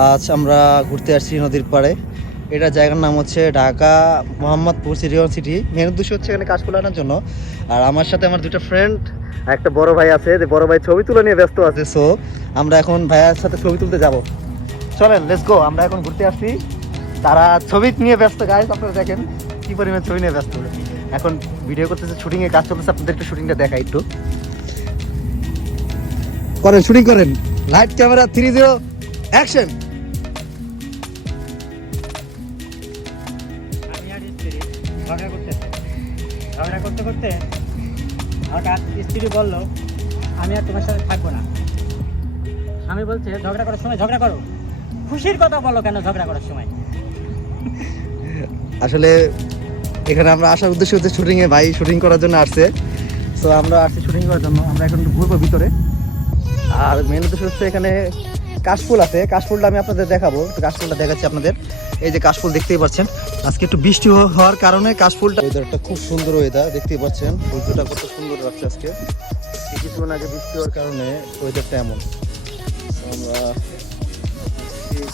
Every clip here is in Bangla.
আজ আমরা ঘুরতে আসছি নদীর পাড়ে। এটা জায়গার নাম হচ্ছে Dhaka Mohammadpur city city. Main উদ্দেশ্য হচ্ছে এখানে কাশফুল আনার জন্য। আর আমার সাথে আমার দুটো ফ্রেন্ড, একটা বড় ভাই আছে, যে বড় ভাই ছবি তুলে নিয়ে ব্যস্ত আছে। সো আমরা এখন ভাইয়ার সাথে ছবি তুলতে যাব। চলেন, লেটস গো। আমরা এখন ঘুরতে আসছি, তারা ছবি নিয়ে ব্যস্ত। গাইস আপনারা দেখেন কি পরিমাণ ছবি নিয়ে ব্যস্ত। এখন ভিডিও করতেছে, শুটিংয়ে কাজ চলতেছে। আপনাদের একটু শুটিংটা দেখাই, একটু করেন, শুটিং করেন। Light camera 3-0 action. আমি আর স্ত্রী ঝগড়া করতেছে। ঝগড়া করতে করতে হঠাৎ স্ত্রী বলল, আমি আর তোমার সাথে থাকবো না। আমি বলছে, ঝগড়া করার সময় ঝগড়া করো, খুশির কথা বলো কেন ঝগড়া করার সময়? আসলে এখানে আমরা আসার উদ্দেশ্য হচ্ছে শুটিংয়ে, ভাই শুটিং করার জন্য আসছে। সো আমরা আসছি শুটিং করার জন্য। আমরা এখন একটু ঘুরবো ভিতরে। আর মেন উদ্দেশ্য হচ্ছে এখানে কাশফুল আছে। কাশফুলটা আমি আপনাদের দেখাবো, একটু কাশফুলটা দেখাচ্ছি আপনাদের। এই যে কাশফুল দেখতেই পাচ্ছেন। আজকে একটু বৃষ্টি হওয়ার কারণে কাশফুলটা, ওয়েদারটা খুব সুন্দর ওয়েদার দেখতেই পাচ্ছেন। সূর্যটা কত সুন্দর লাগছে আজকে। কিছুক্ষণ আগে বৃষ্টি হওয়ার কারণে ওয়েদারটা এমন। আমরা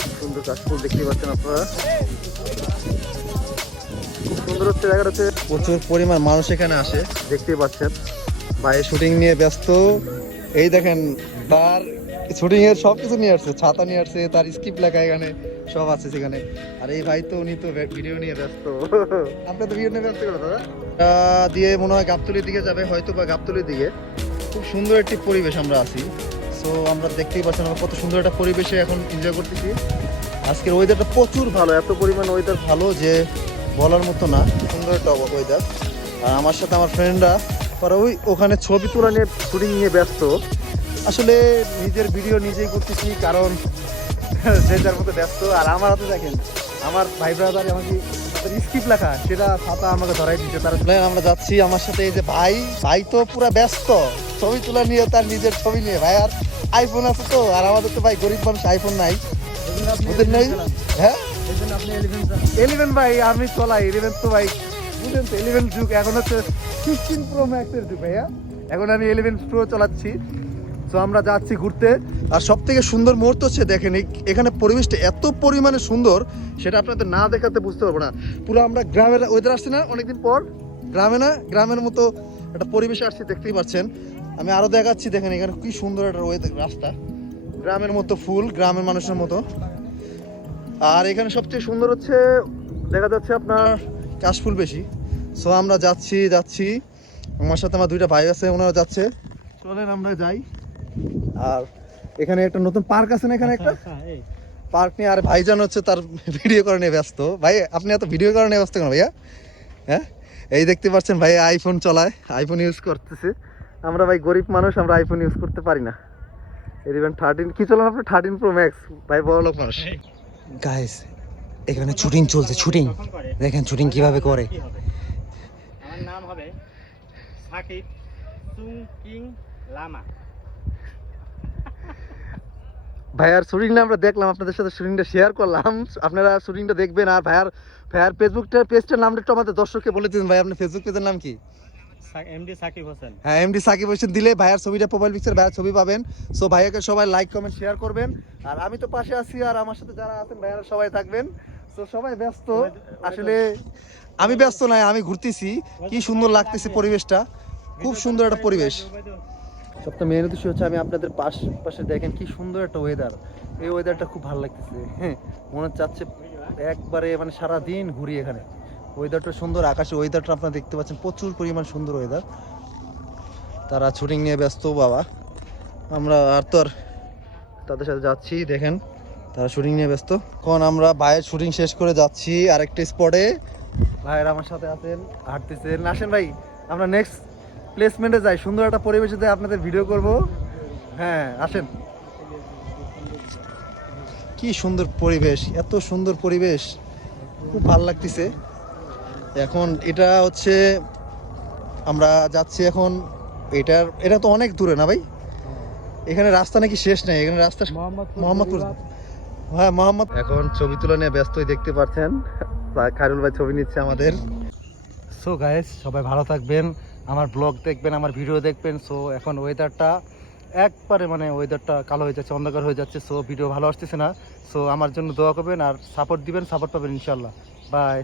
খুব সুন্দর কাশফুল দেখতেই পাচ্ছেন আপনারা। খুব সুন্দর হচ্ছে জায়গাটা, হচ্ছে প্রচুর পরিমাণ মানুষ এখানে আসে, দেখতেই পাচ্ছেন। ভাই শুটিং নিয়ে ব্যস্ত। এই দেখেন, তার শুটিং এর সবকিছু নিয়ে আসছে, ছাতা নিয়ে আসছে, তার স্ক্রিপ্ট লেখা এখানে সব আছে সেখানে। আর এই ভাই তো, উনি তো ভিডিও নিয়ে ব্যস্ত। আপনি তো ভিডিও নিয়ে ব্যস্ত করে দাদা। দিয়ে মনে হয় গাবতলির দিকে যাবে, হয়তো বা গাবতলির দিকে। খুব সুন্দর একটি পরিবেশ আমরা আছি। সো আমরা দেখতেই পাচ্ছেন আমরা কত সুন্দর একটা পরিবেশে এখন এনজয় করতেছি। আজকের ওয়েদারটা প্রচুর ভালো, এত পরিমাণ ওয়েদার ভালো যে বলার মতো না। সুন্দর একটা ওয়েদার। আর আমার সাথে আমার ফ্রেন্ডরা ওরা ওখানে ছবি তোলা নিয়ে, শুটিং নিয়ে ব্যস্ত। আসলে নিজের ভিডিও নিজেই করতেছি, কারণ যে যার মতো ব্যস্ত। আর আমার হাতে দেখেন, আমার ভাই ব্রাদার আমাকে স্ক্রিপ্ট লেখা, সেটা ছাতা আমাকে ধরাই দিচ্ছে। তারা আমরা যাচ্ছি, আমার সাথে এই যে ভাই তো পুরা ব্যস্ত ছবি তোলা নিয়ে, তার নিজের ছবি নিয়ে। ভাই আর আইফোন আছে তো, আর আমাদের তো ভাই গরিব মানুষ, আইফোন নাই, ওদের নেই। হ্যাঁ, 11 ভাই আমি চলাই 11 তো ভাই, বুঝলেন তো 11 যুগ। এখন হচ্ছে 15 প্রো ম্যাক্সের যুগ ভাইয়া। এখন আমি 11 প্রো চালাচ্ছি। তো আমরা যাচ্ছি ঘুরতে। আর সব থেকে সুন্দর মুহূর্ত হচ্ছে দেখেন, এখানে পরিবেশটা এত পরিমাণে সুন্দর, সেটা আপনাদের না দেখাতে বুঝতে পারবো না। পুরো আমরা গ্রামের ওয়েদার আসছি না, অনেকদিন পর গ্রামে, না গ্রামের মতো একটা পরিবেশে আসছি, দেখতেই পাচ্ছেন। আমি আরো দেখাচ্ছি, দেখেন এখানে কি সুন্দর একটা ওয়েদার, রাস্তা গ্রামের মতো, ফুল গ্রামের মানুষের মতো। আর এখানে সবচেয়ে সুন্দর হচ্ছে দেখা যাচ্ছে আপনার কাশফুল বেশি। সো আমরা যাচ্ছি আমার সাথে আমার দুইটা ভাই আছে, ওনারা যাচ্ছে। চলেন আমরা যাই। আর এখানে একটা নতুন পার্ক আছে না, এখানে একটা পার্ক নিয়ে। আর ভাইজান হচ্ছে তার ভিডিও করে নিয়ে ব্যস্ত। ভাই আপনি এত ভিডিও করে নিয়ে ব্যস্ত কেন ভাইয়া? হ্যাঁ, এই দেখতে পাচ্ছেন ভাই আইফোন চালায়, আইফোন ইউজ করতেছে। আমরা ভাই গরিব মানুষ, আমরা আইফোন ইউজ করতে পারি না। ইভেন 13 কি চলেন আপনার, 13 প্রো ম্যাক্স। ভাই বড় লোক মানুষ। গাইস এখানে শুটিং চলছে, শুটিং দেখেন শুটিং কিভাবে করে। আমার নাম হবে সাকিব চুংকিং লামা। ভাইয়ার শুটিংটা আমরা দেখলাম, আপনাদের সাথে শুটিংটা শেয়ার করলাম। আপনারা শুটিংটা দেখবেন। আর ভাইয়ার পেজটার নামটা একটু আমাদের দর্শককে বলে দিন। ভাই আপনার ফেসবুক পেজের নাম কি? এমডি সাকিব হোসেন। হ্যাঁ, এমডি সাকিব হোসেন দিলে ভাইয়ার ছবিটা, প্রোফাইল পিকচার ভাইয়ার ছবি পাবেন। সো ভাইয়াকে সবাই লাইক কমেন্ট শেয়ার করবেন। আর আমি তো পাশে আছি, আর আমার সাথে যারা আছেন ভাইয়ারা সবাই থাকবেন। সো সবাই ব্যস্ত, আসলে আমি ব্যস্ত নাই, আমি ঘুরতেছি। কি সুন্দর লাগতেছে পরিবেশটা, খুব সুন্দর একটা পরিবেশ। সবথেকে মেন উদ্দেশ্য হচ্ছে, আমি আপনাদের পাশে দেখেন কি সুন্দর একটা ওয়েদার। এই ওয়েদারটা খুব ভালো লাগতেছে। হ্যাঁ, মনে চাচ্ছে একবারে মানে সারাদিন ঘুরি এখানে। ওয়েদারটা সুন্দর, আকাশে ওয়েদারটা আপনারা দেখতে পাচ্ছেন, প্রচুর পরিমাণ সুন্দর ওয়েদার। তারা শুটিং নিয়ে ব্যস্ত বাবা, আমরা আর তো আর তাদের সাথে যাচ্ছি। দেখেন তারা শুটিং নিয়ে ব্যস্ত। এখন আমরা ভাইয়ের শুটিং শেষ করে যাচ্ছি আরেকটা স্পটে। ভাইয়ের আমার সাথে আছেন, হাঁটতেছেন। আসেন ভাই, আমরা নেক্সট প্লেসমেন্টে যাই, সুন্দর একটা পরিবেশে যাই, আপনাদের ভিডিও করব। হ্যাঁ আসেন। কি সুন্দর পরিবেশ, এত সুন্দর পরিবেশ, খুব ভালো লাগতেছে। এখন এটা হচ্ছে আমরা যাচ্ছি এখন, এটা তো অনেক দূরে না ভাই? এখানে রাস্তা নাকি শেষ নেই, এখানে রাস্তা মোহাম্মদপুর। হ্যাঁ মোহাম্মদ। এখন ছবি তোলা নিয়ে ব্যস্তই, দেখতে পাচ্ছেন খায়রুল ভাই ছবি নিচ্ছে আমাদের। সো গাইস সবাই ভালো থাকবেন, আমার ব্লগ দেখবেন, আমার ভিডিও দেখবেন। সো এখন ওয়েদারটা একবারে মানে ওয়েদারটা কালো হয়ে যাচ্ছে, অন্ধকার হয়ে যাচ্ছে। সো ভিডিও ভালো আসতেছে না। সো আমার জন্য দোয়া করবেন আর সাপোর্ট দিবেন, সাপোর্ট পাবেন ইনশাল্লাহ। বাই।